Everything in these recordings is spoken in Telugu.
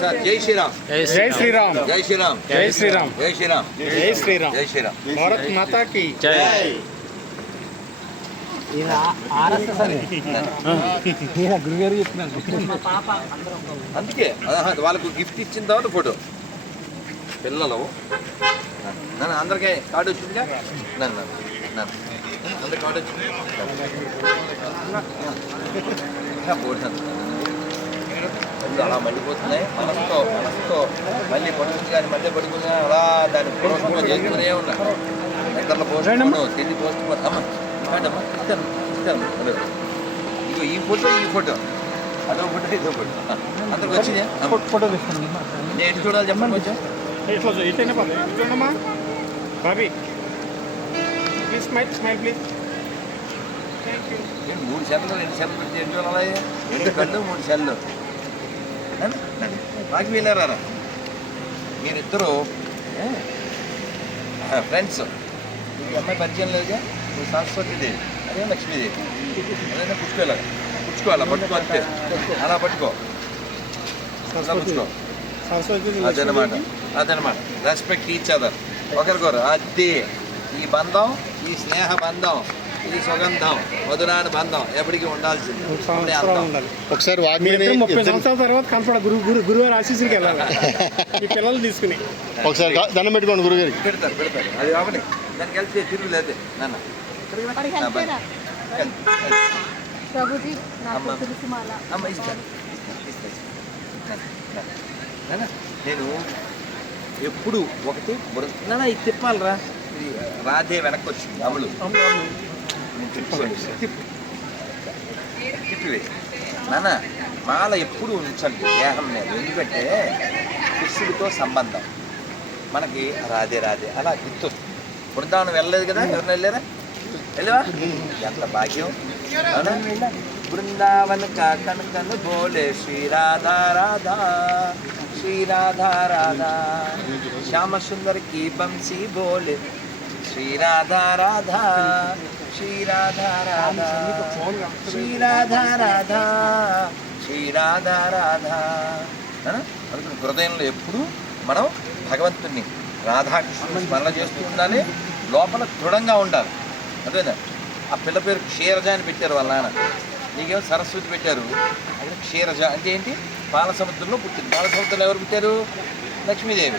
సార్ జై శ్రీరామ్. జై శ్రీరామ్. జై శ్రీరామ్. జై శ్రీరామ్. జై శ్రీరామ్. జై శ్రీరామ్. జై శ్రీరామ్. భారత్ మాతా కి జై. అందుకే ఆహా, వాళ్ళకు గిఫ్ట్ ఇచ్చిన తర్వాత ఫోటో. పిల్లలు. నన్ను అందరికీ కార్డు వచ్చిందిగా? నన్ను నన్ను అందరికి కార్డు వచ్చింది? అలా మళ్ళీపోతున్నాయి మనసుతో మనసుతో మళ్ళీ పడుతుంది కానీ మళ్ళీ పడుతుంది అలా దాన్ని పోస్ట్ చేస్తూనే ఉన్నా. నిద్రలో పోస్ట్ తిండి పోస్ట్ అమ్మ కాదమ్మా ఇస్తాను ఇస్తాను. ఇగో ఈ ఫోటో ఈ ఫోటో. అదో ఫోటో ఇదో ఫోటో. అందరికి వచ్చింది? ఫోటో నేను చూడాలి చెప్పండి కొంచెం. ఇట్లా చూ- ఇట్లనే పర్లేదు చూడమ్మా Bobby. Please smile smile please thank మూడు సెల్లు రెండు సెల్లు పెట్టి ఎటు చూడాలి రెండు కళ్ళు మూడు సెల్లు. నాకు వెళ్ళారా మీరిద్దరు ఫ్రెండ్స్. ఈ అమ్మాయి పరిచయం లేదుగా? మీ సరస్వతి అదే లక్ష్మీదేవి అదే పుచ్చుకోవాలి? పుచ్చుకోవాలి? పట్టుకో అంతే. అలా పట్టుకో. పుచ్చుకో. అదనమాట. అదనమాట. రెస్పెక్ట్ ఈచ్ అదర్ ఒకరికొరు అది. ఈ బంధం ఈ స్నేహ బంధం ఈ సుగంధం మధురాని బంధం ఎప్పటికీ ఉండాల్సింది. ఒకసారి ముప్పై సంవత్సరాల తర్వాత కనపడ గురు గురు గురువారు ఆశీస్సులకి వెళ్ళాలి. ఈ పిల్లలు తీసుకుని. ఒకసారి దండం పెట్టుకోండి గురుగారికి. పెడతారు పెడతారు. అది అవని దానికి వెళ్తే తిరుగులేదు నాన్న. వాడికి నా హెల్ప్ బండి. చేయరా వెళ్ళు, వెళ్ళు. ప్రభుజీ నాకు అమ్మ. ఇస్తాను ఇస్తాను. నాన్న, నాన్న, నేను? ఎప్పుడు ఒకటి బుర్ర- ఇది తిప్పాలరా. ఇది రాధే వెనక్కి వచ్చింది అమలు నేను తిప్పుకోండి. తిప్పు. తిప్పివే. నాన్న మాల ఎప్పుడు ఉంచండి. దేహం మీద. ఎందుకంటే కృష్ణుడితో సంబంధం. మనకి రాధే రాధే. అలా గుర్తు. బృందావనం వెళ్ళలేదు కదా? ఎవరిని వెళ్ళారా? వెళ్ళవా? ఎంత భాగ్యం. అవునా? బృందావన్ కా కనకన్ బోలే శ్రీ రాధా రాధా. శ్రీ రాధా రాధా శ్యామ సుందర్ की बंसी बोले श्री राधा राधा श्री राधा राधा श्री राधा राधा శ్రీ రాధా రాధా ఆ? అందుకని హృదయంలో ఎప్పుడు మనం భగవంతుని రాధాకృష్ణుని స్మరణ చేస్తూ ఉండాలి లోపల దృఢంగా ఉండాలి అదేనా ఆ పిల్ల పేరు క్షీరజ అని పెట్టారు వాళ్ళ నాన్న నీకేమో సరస్వతి పెట్టారు అక్కడ క్షీరజ అంటే ఏంటి బాలసముద్రంలో పుట్టింది. పాల ఎవరు పుట్టారు? లక్ష్మీదేవి.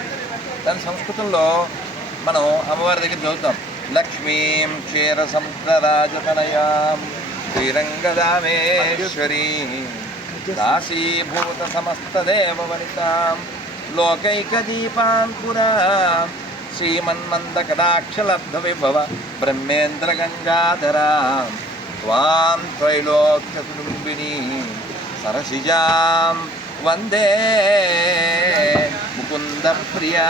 దాని సంస్కృతంలో మనం అమ్మవారి దగ్గర చదువుతాం. లక్ష్మీం క్షీర సముద్రరాజతనయాం శ్రీరంగదామేశ్వరీ దాసీభూత సమస్తదేవ వనితాం శ్రీమన్మంద శ్రీమన్మందకటాక్షలబ్ధ విభవ బ్రహ్మేంద్ర గంగాధరా త్వాం త్రైలోక్య సరసిజాం. వందే ముకుంద ప్రియా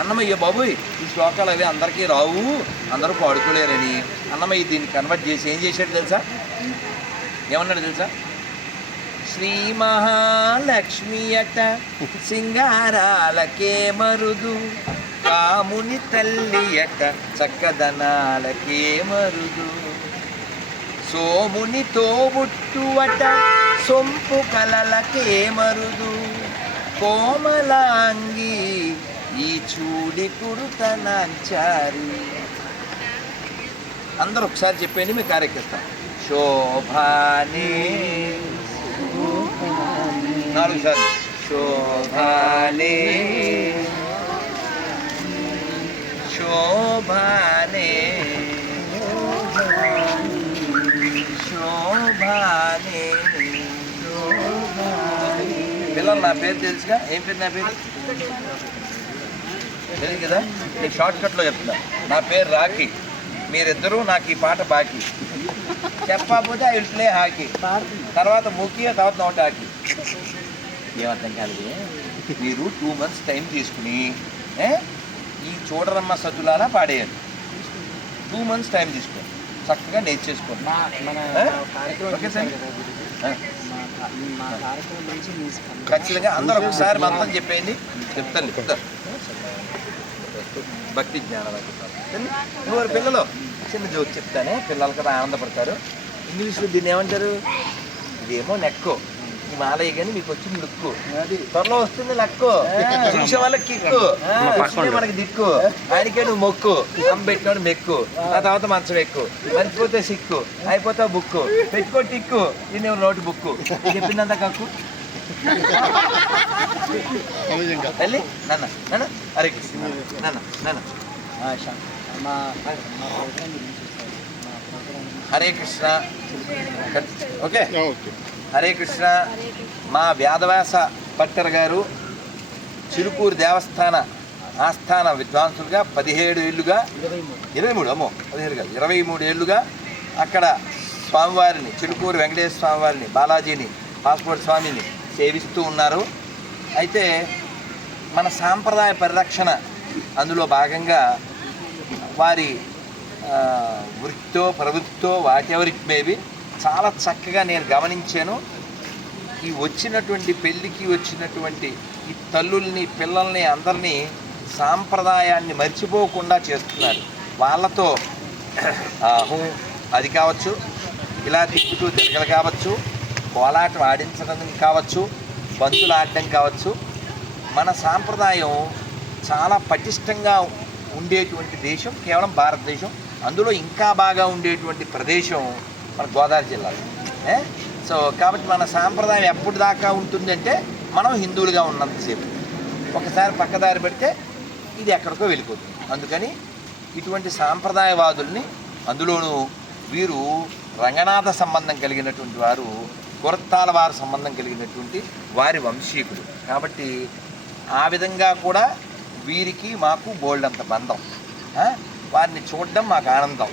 అన్నమయ్య బాబోయ్ ఈ శ్లోకాలు అవి అందరికీ రావు అందరూ పాడుకోలేరని అన్నమయ్య దీన్ని కన్వర్ట్ చేసి ఏం చేశాడు తెలుసా ఏమన్నాడు తెలుసా శ్రీ మహాలక్ష్మి అట సింగారాలకే మరుదు కాముని తల్లి అట చక్కదనాలకే మరుదు సోముని తోబుట్టువట సొంపు కలలకే మరుదు. కోమలాంగి ఈ చూడి కుడుతనాంచారి అందరూ ఒకసారి చెప్పండి మీ కార్యక్రమం. శోభానే నాలుగు సార్లు. శోభానే. శోభా పిల్లలు నా పేరు తెలుసుగా. ఏం పేరు నా పేరు? తెలియదు కదా? నేను షార్ట్ కట్లో చెప్తున్నా. నా పేరు రాఖీ. మీరిద్దరూ నాకు ఈ పాట బాకీ. చెప్పకపోతే ఐ ప్లే హాకీ తర్వాత ముఖ్య తర్వాత నోట్ హాకీ ఏమర్థం కాలేదు? మీరు టూ మంత్స్ టైం తీసుకుని ఈ చూడరమ్మ సతులారా పాడేయాలి టూ మంత్స్ టైం తీసుకోండి. చక్కగా నేర్చేసుకోండి? Okay sir. ఖచ్చితంగా అందరూ ఒకసారి మొత్తం చెప్పేయండి. చెప్తాను చెప్తాను భక్తి జ్ఞానం ఎవరు పిల్లలు చిన్న జోక్ చెప్తానే. పిల్లలు కదా ఆనందపడతారు. ఇంగ్లీష్లో దీన్ని ఏమంటారు? ఇదేమో నెక్కో మాలయ్య కానీ మీకు వచ్చింది లుక్కు త్వరలో వస్తుంది లక్కు. చూసే వాళ్ళకి కిక్కు. చూసే మనకి దిక్కు. ఆయనకే నువ్వు మొక్కు. అమ్మ పెట్టినోడు మెక్కు. ఆ తర్వాత మంచం ఎక్కు. మర్చిపోతే సిక్కు. అయిపోతే బుక్కు. పెట్టుకో టిక్కు. ఇది నోటి బుక్కు. చెప్పిందంతా కక్కు. వెళ్ళి నాన్న నాన్న హరే కృష్ణ నాన్న నాన్న. హరే కృష్ణ. ఓకే. ఓకే. హరే కృష్ణ. మా వ్యాధవ్యాస భట్టర్ గారు చిరుకూరు దేవస్థాన ఆస్థాన విద్వాంసులుగా పదిహేడు ఏళ్ళుగా ఇరవై మూడు అమ్మో పదిహేడు కాదు ఇరవై మూడు ఏళ్ళుగా అక్కడ స్వామివారిని చిలుకూరు వెంకటేశ్వర స్వామివారిని బాలాజీని పాస్పోర్ట్ స్వామిని సేవిస్తూ ఉన్నారు. అయితే మన సాంప్రదాయ పరిరక్షణ అందులో భాగంగా వారి వృత్తితో ప్రవృత్తితో వాటెవరికి మేబీ చాలా చక్కగా నేను గమనించాను. ఈ వచ్చినటువంటి పెళ్ళికి వచ్చినటువంటి ఈ తల్లుల్ని పిల్లల్ని అందరినీ సాంప్రదాయాన్ని మర్చిపోకుండా చేస్తున్నారు. వాళ్ళతో అది కావచ్చు ఇలా తిప్పుతూ తిరగలు కావచ్చు కోలాటం ఆడించడం కావచ్చు బంతులు ఆడటం కావచ్చు. మన సాంప్రదాయం చాలా పటిష్టంగా ఉండేటువంటి దేశం కేవలం భారతదేశం. అందులో ఇంకా బాగా ఉండేటువంటి ప్రదేశం మన గోదావరి జిల్లాలో సో కాబట్టి మన సాంప్రదాయం ఎప్పుడు దాకా ఉంటుందంటే మనం హిందువులుగా ఉన్నంతసేపు. ఒకసారి పక్కదారి పెడితే ఇది ఎక్కడికో వెళ్ళిపోతుంది. అందుకని ఇటువంటి సాంప్రదాయవాదుల్ని అందులోనూ వీరు రంగనాథ సంబంధం కలిగినటువంటి వారు కొరత్తాల వారి సంబంధం కలిగినటువంటి వారి వంశీకులు. కాబట్టి ఆ విధంగా కూడా వీరికి మాకు బోల్డ్ అంత బంధం వారిని చూడడం మాకు ఆనందం.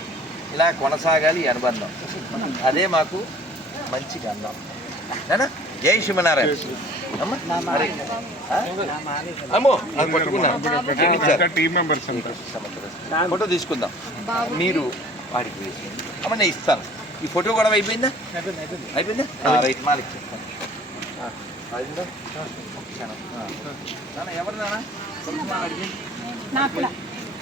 ఇలా కొనసాగాలి ఈ అనుబంధం. అదే మాకు మంచి గంధం. నానా? జై శివనారాయణ అమ్మ ఫోటో తీసుకుందాం. బాబు. మీరు వాడికి వేసి. అమ్మ నేను ఇస్తాను. ఈ ఫోటో కూడా అయిపోయిందా? అయిపోయిందా రైట్ మాలిక్ చెప్తాను. ఎవరు నాన్న? నా పిల్ల